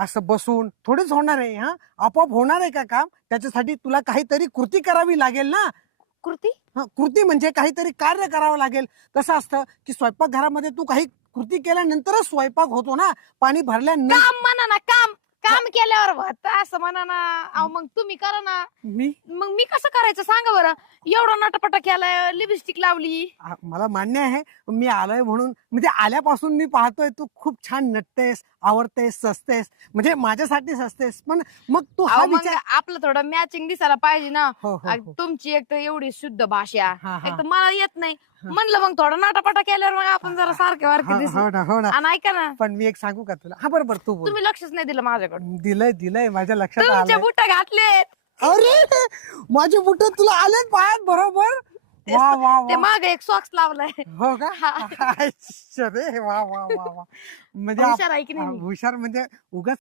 असं बसून थोडीच होणार आहे. हा, आपोआप होणार आहे का काम? त्याच्यासाठी तुला काहीतरी कृती करावी लागेल ना. कृती? हा, कृती म्हणजे काहीतरी कार्य करावं लागेल. कसं असतं की स्वयंपाकघरामध्ये तू काही कृती केल्यानंतरच स्वयंपाक होतो ना. पाणी भरल्यानंतर काम म्हणा ना, काम काम केल्यावर होत असं म्हणा ना. अहो मग तुम्ही करा ना. मी मग मी कसं करायचं सांगा बरं. एवढा नटापटा केलाय, लिपस्टिक लावली. मला मान्य आहे. मी आलोय म्हणून म्हणजे आल्यापासून मी पाहतोय तू खूप छान नटतेस, आवडतेस, सजतेस. म्हणजे माझ्यासाठी सजतेस. पण मग तू हा अहो मग विचार आपलं थोडं मॅचिंग दिसायला पाहिजे ना. हो हो हो तुमची एक तर एवढी शुद्ध भाषा, हा, हा. एक तर मला येत नाही. हा. म्हणलं मग थोडं नटापटा केल्यावर मग आपण जरा सारखे वारखे हो दिसू. हो ना, हो ना. आणि ऐका ना, पण मी एक सांगू का तुला? हा, बरोबर तू बोल. तुम्ही लक्षच नाही दिलं माझ्याकडे. दिलंय दिलंय माझ्या लक्षात तुमच्या आलंय. बुटा घातलेत. अरे, माझे बुट तुला आलेत पायात बरोबर. तेच वा तर. वा ते वा. माग एक सॉक्स लावलाय. हो का? हा. अच्छा रे, वा वा वा वा. म्हणजे हुशार आहे की नाही मी? हुशार म्हणजे उगाच